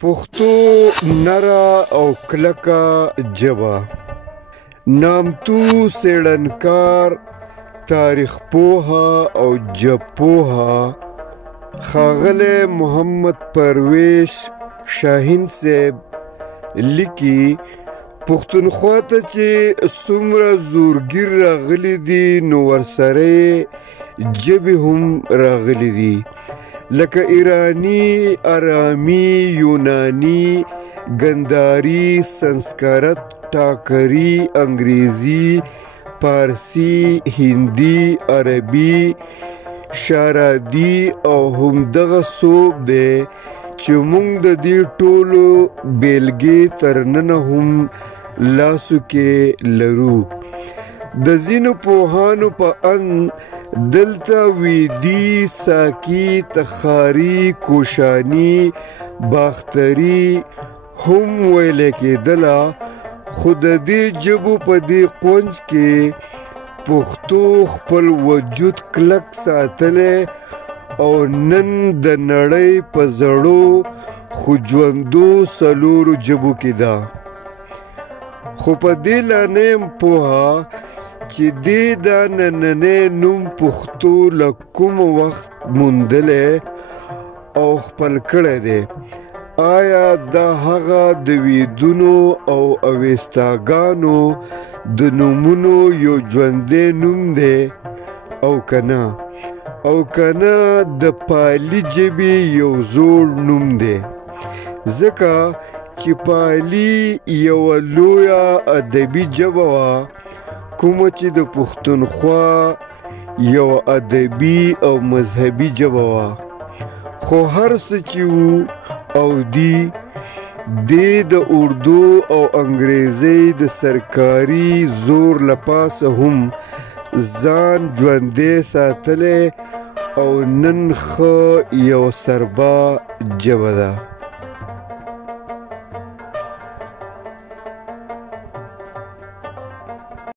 پښتو نره او کلکه ژبه، نامتو څېړنکار، تاریخ پوهه او ژب پوهه ښاغلی محمد پرویز شاهین صاحب لیکي پښتونخوا ته چې څومره زورګیر راغلي دي نو ورسره یې ژبې هم راغلي دي، لکه ایرانی، آرامی، یونانی، گنداری، سنسکرت، ټاکري، انګریزي، پارسی، هندي، عربي، شارادي او همدغه څوب دی چې موږ د دې ټولو بیلګې تر ننه هم لاسو کې لرو. د ځینو پوهانو په اند دلته ویدي، ساکي، تخاري، کوشاني، باختري هم ویل کېدله، خو د دې ژبو په دې کونج کې پښتو خپل وجود کلک ساتلی او نن د نړۍ په زړو خو ژوندو څلورو ژبو کې ده. خو په دې لا نه یم پوهه چې دې دا نننی نوم پښتو له کوم وخت موندلی او خپل کړی دی. آیا دا هغه د ویدونو او اویستاګانو د نومونو یو ژوندی نوم دی او کنه؟ او کنه د پالي ژبې یو زوړ نوم دی؟ ځکه چې پالي یوه لویه ادبي ژبه وه کومه چې د پښتونخوا یوه ادبي او مذهبي ژبه وه. خو هر څه چې وو او دی د اردو او انګریزي د سرکاري زور لپاسه هم ځان ژوندی ساتلی او نن ښه یو سربا ژبه ده.